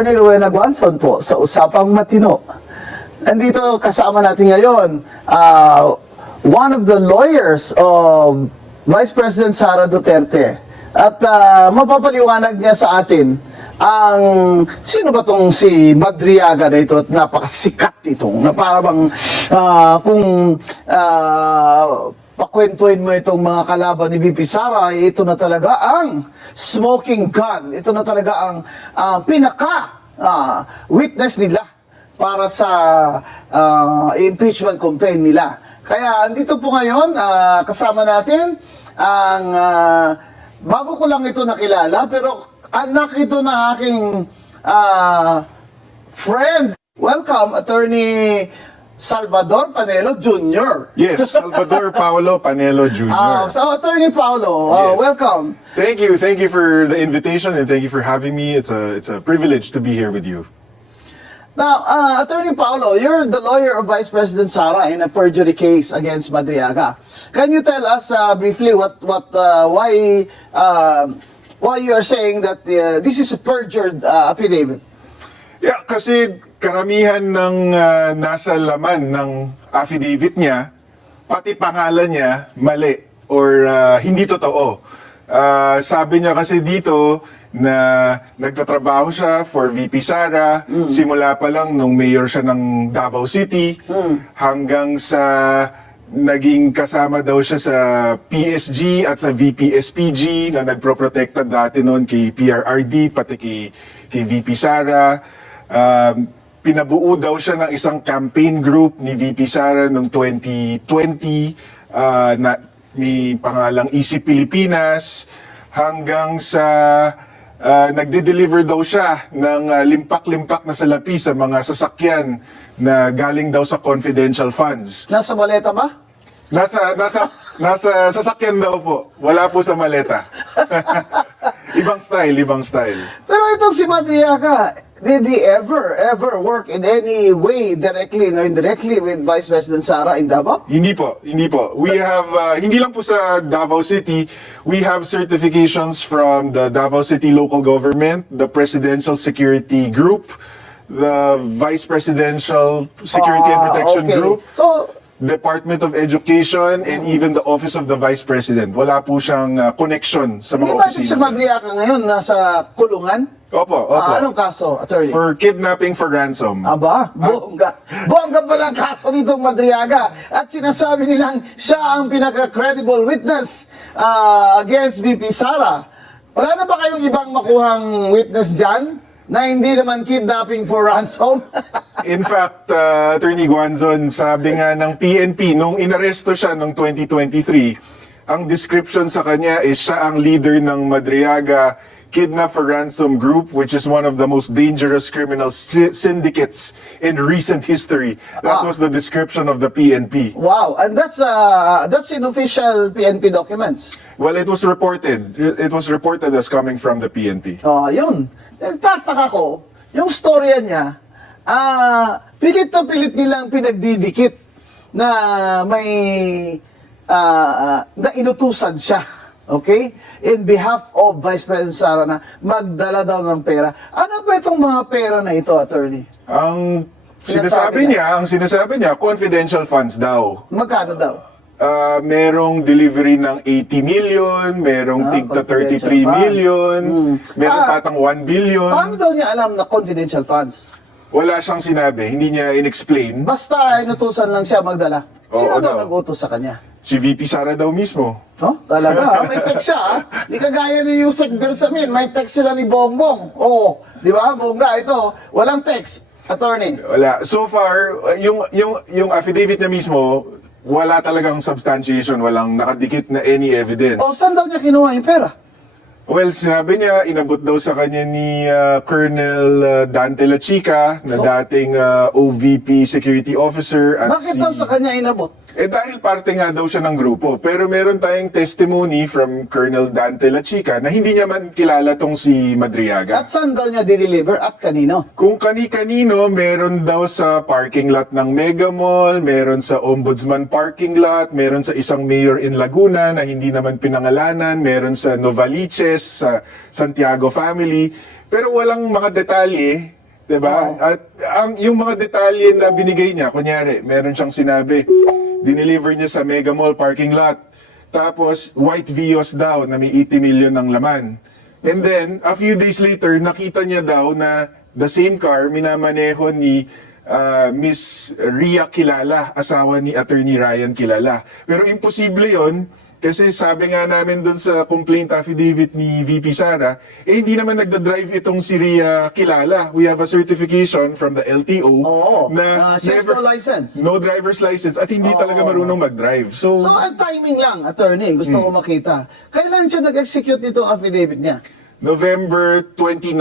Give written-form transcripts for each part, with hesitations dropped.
Attorney Rowena Guanzon po sa Usapang Matino. Nandito kasama natin ngayon, one of the lawyers of Vice President Sara Duterte. At mapapaliwanag niya sa atin ang sino ba tong si Madriaga na ito at napakasikat itong na para bang kung pakwentuhin mo itong mga kalaban ni VP Sara, ito na talaga ang smoking gun. Ito na talaga ang pinaka witness nila para sa impeachment campaign nila. Kaya andito po ngayon, kasama natin ang, bago ko lang ito nakilala, pero anak ito na aking friend. Welcome, Attorney Salvador Panelo Jr. Yes, Salvador Paulo Panelo Jr. So, Attorney Paulo, Yes. welcome. Thank you for the invitation and thank you for having me. It's a privilege to be here with you. Now, Attorney Paulo, you're the lawyer of Vice President Sara in a perjury case against Madriaga. Can you tell us briefly why you are saying that this is a perjured affidavit? Yeah, kasi karamihan ng nasa laman ng affidavit niya, pati pangalan niya, mali or hindi totoo. Sabi niya kasi dito na nagtatrabaho siya for VP Sara, simula pa lang nung mayor siya ng Davao City, hanggang sa naging kasama daw siya sa PSG at sa VP SPG na nagproprotekta dati noon kay PRRD, pati kay VP Sara. Pinabuo daw siya ng isang campaign group ni VP Sara noong 2020 na may pangalang Easy Pilipinas, hanggang sa nagde-deliver daw siya ng limpak-limpak na salapi sa mga sasakyan na galing daw sa confidential funds. Nasa maleta ba? Nasa sasakyan daw po. Wala po sa maleta. Ibang style. Pero itong si Madriaga, did he ever work in any way, directly or indirectly, with Vice President Sara in Davao? Hindi po. We have, hindi lang po sa Davao City, we have certifications from the Davao City local government, the Presidential Security Group, the Vice Presidential Security and Protection okay. Group, So, Department of Education, and even the Office of the Vice President. Wala po siyang connection sa hindi mga ba si opisina. Madriaga ngayon nasa kulungan? Opo. Anong kaso, Attorney? For kidnapping for ransom. Aba, bongga. Bongga pala ang kaso nito Madriaga. At sinasabi nilang siya ang pinaka-credible witness against VP Sara. Wala na ba kayong ibang makuhang witness dyan na hindi naman kidnapping for ransom? In fact, Attorney Guanzon, sabi nga ng PNP, nung inaresto siya noong 2023, ang description sa kanya is siya ang leader ng Madriaga Kidnap for Ransom Group, which is one of the most dangerous criminal syndicates in recent history. That was the description of the PNP. Wow, and that's in official PNP documents. Well, it was reported. It was reported as coming from the PNP. Yun. Nagtataka ko, yung storya niya, pilit na pilit nilang pinagdidikit na may na inutusan siya. Okay? In behalf of Vice President Sara na magdala daw ng pera. Ano ba itong mga pera na ito, Attorney? Ang Sinasabi sinasabi niya, confidential funds daw. Magkano daw? Merong delivery ng 80 million, merong tigta 33 confidential million, merong patang 1 billion. Paano daw niya alam na confidential funds? Wala siyang sinabi, hindi niya in-explain. Basta inutusan lang siya magdala. Sino Oo daw daw. nag-utos sa kanya? Si VP Sara daw mismo. Oh, talaga, may text siya. Di kagaya ni Yusek Bersamin, may text sila ni Bongbong. Oo, di ba? Bongga, ito, walang text. Attorney. Wala. So far, yung affidavit niya mismo, wala talagang substantiation, walang nakadikit na any evidence. O, saan daw niya kinuha yung pera? Well, sinabi niya, inabot daw sa kanya ni Colonel Dante La Chica, na dating OVP Security Officer. At Bakit daw sa kanya inabot? dahil parte nga daw siya ng grupo. Pero meron tayong testimony from Colonel Dante La Chica na hindi niya man kilala tong si Madriaga. At saan daw niya deliver at kanino? Kung kani-kanino, meron daw sa parking lot ng Mega Mall, meron sa Ombudsman parking lot, meron sa isang mayor in Laguna na hindi naman pinangalanan, meron sa Novaliches, sa Santiago family. pero walang mga detalye, 'di ba? At yung mga detalye na binigay niya, kunyari, meron siyang sinabi, dineliver niya sa Mega Mall parking lot. Tapos white Vios daw na may 80 million ng laman. And then a few days later, nakita niya daw na the same car minamaneho ni Miss Ria Kilala, asawa ni Attorney Ryan Kilala. Pero imposible 'yon. Kasi sabi nga namin doon sa complaint affidavit ni VP Sara, hindi naman nagda-drive itong si Ria Kilala. We have a certification from the LTO na she has no license. no driver's license at hindi talaga marunong mag-drive. So, So, ang timing lang, attorney, gusto ko makita. Kailan siya nag-execute nitong affidavit niya? November 29,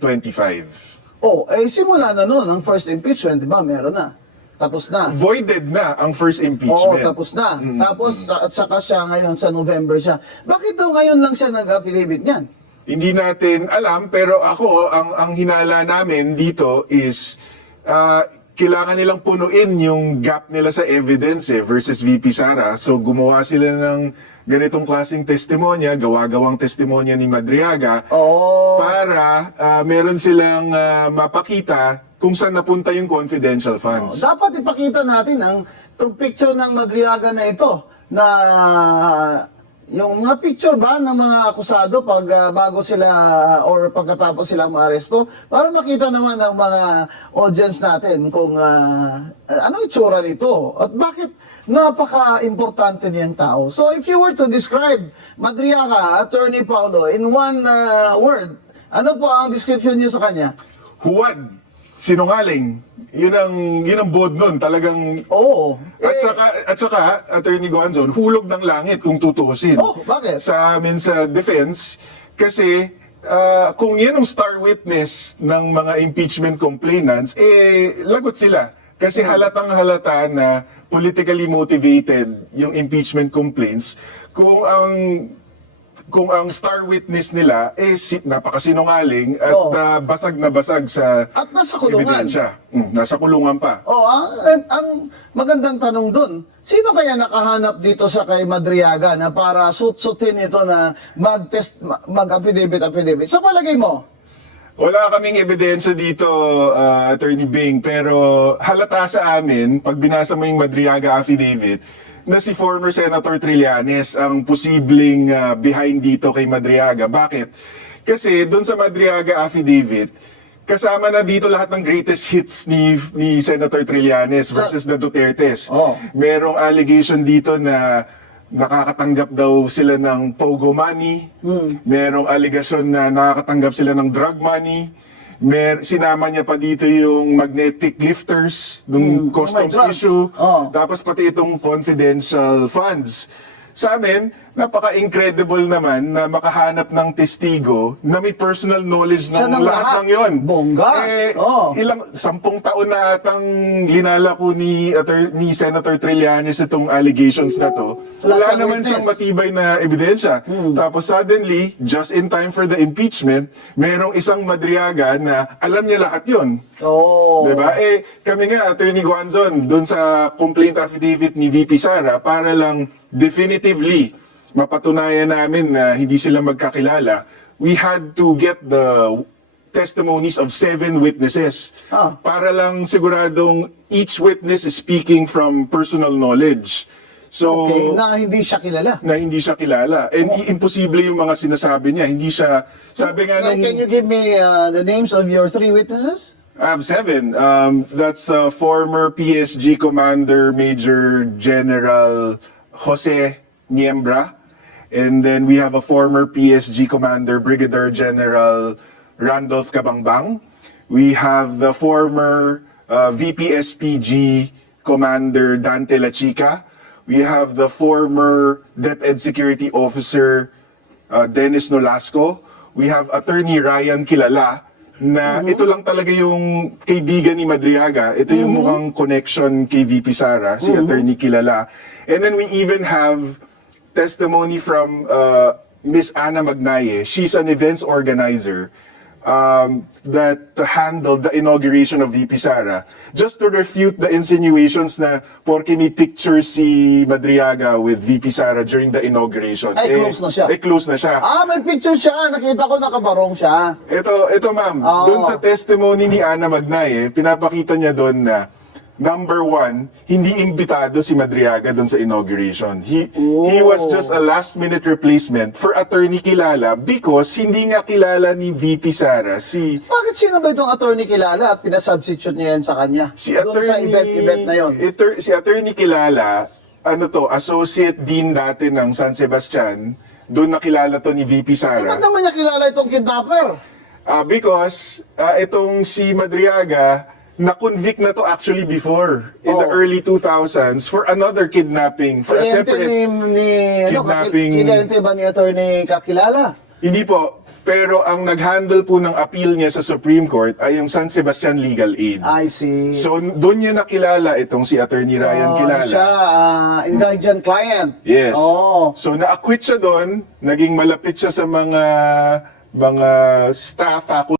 2025. Simula na noon, ang first impeachment, di ba? Meron na. Tapos na. Voided na ang first Oo, impeachment. tapos na. Tapos, at saka siya ngayon sa November siya. Bakit daw ngayon lang siya nag-affidavit niyan? Hindi natin alam, pero ako, ang hinala namin dito is kailangan nilang punuin yung gap nila sa evidence versus VP Sara. So gumawa sila ng ganitong klaseng testimonya, gawa-gawang testimonya ni Madriaga para meron silang mapakita kung saan napunta yung confidential funds. Dapat ipakita natin ang itong picture ng Madriaga na ito na yung mga picture ba ng mga akusado pag bago sila or pagkatapos silang maaresto para makita naman ng mga audience natin kung ano itsura nito at bakit napaka-importante niyang tao. So if you were to describe Madriaga, Attorney Paulo, in one word, ano po ang description niyo sa kanya? Huwad, sinungaling. Yun ang bod nun, talagang. At saka Attorney Gonzon, hulog ng langit kung tutuusin. Bakit? Sa amin sa defense, kasi kung yan ang star witness ng mga impeachment complainants, lagot sila. Kasi halatang halata na politically motivated yung impeachment complaints kung ang star witness nila napakasinungaling at basag na basag sa at nasa kulungan. ebidensya. Nasa kulungan pa. Ang magandang tanong dun, sino kaya nakahanap dito sa kay Madriaga na para sut-sutin ito na mag-affidavit? Sa palagay mo? Wala kaming ebidensya dito, Attorney Bing, pero halata sa amin, pag binasa mo yung Madriaga affidavit, na si former Senator Trillanes ang posibleng behind dito kay Madriaga. Bakit? Kasi doon sa Madriaga affidavit, kasama na dito lahat ng greatest hits ni Senator Trillanes versus the Dutertes. Merong allegation dito na nakakatanggap daw sila ng pogo money. Merong allegation na nakakatanggap sila ng drug money. Sinama niya pa dito yung magnetic lifters, ng customs issue, tapos pati itong confidential funds. Sa amin, napaka-incredible naman na makahanap ng testigo na may personal knowledge ng lahat ng yon. Bongga. 10 taon na atang linalako ni Senator Trillanes itong allegations na to. Wala naman siyang matibay na ebidensya. Tapos suddenly, just in time for the impeachment, merong isang Madriaga na alam niya lahat yon. Diba? Kami nga, Attorney Guanzon, dun sa complaint affidavit ni VP Sara, para lang definitively mapatunayan namin na hindi sila magkakilala, we had to get the testimonies of 7 witnesses para lang siguradong each witness is speaking from personal knowledge. So, na hindi siya kilala. Na hindi siya kilala. And imposible yung mga sinasabi niya. Hindi siya, sabi nga nung... Can you give me the names of your 3 witnesses? I have 7. That's former PSG Commander Major General Jose Niembra. And then we have a former PSG Commander Brigadier General Randolph Cabangbang. We have the former VP-SPG Commander Dante Lachica. We have the former DepEd Security Officer Dennis Nolasco. We have Attorney Ryan Kilala, na ito lang talaga yung kaibigan ni Madriaga. Ito yung mukhang connection kay VP Sara, si Attorney Kilala. And then we even have testimony from Miss Ana Magnaye. She's an events organizer that handled the inauguration of VP Sara, just to refute the insinuations na porke may picture si Madriaga with VP Sara during the inauguration. Ay, close na siya. Close na siya. May picture siya. Nakita ko nakabarong siya. Ito ma'am, Oo. doon sa testimony ni Ana Magnay, pinapakita niya doon na number one, hindi imbitado si Madriaga doon sa inauguration. He was just a last-minute replacement for Attorney Kilala because hindi nga kilala ni VP Sara Bakit sino ba itong attorney kilala at pinasubstitute niya yan sa kanya? si Doon sa event na yon. Si Attorney Kilala, associate dean dati ng San Sebastian, doon nakilala to ni VP Sara. Ba't naman niya kilala itong kidnapper? Because itong si Madriaga, na-convict na to actually before, in the early 2000s, for another kidnapping, for a Kliyente separate kidnapping. Kliyente ba ni attorney kakilala? Hindi po, pero ang nag-handle po ng appeal niya sa Supreme Court ay yung San Sebastian Legal Aid. I see. So, doon niya nakilala itong si Attorney Ryan Kilala. Siya, indigent client. Yes. Oh. So, na-acquit siya doon, naging malapit siya sa mga staff, faculty,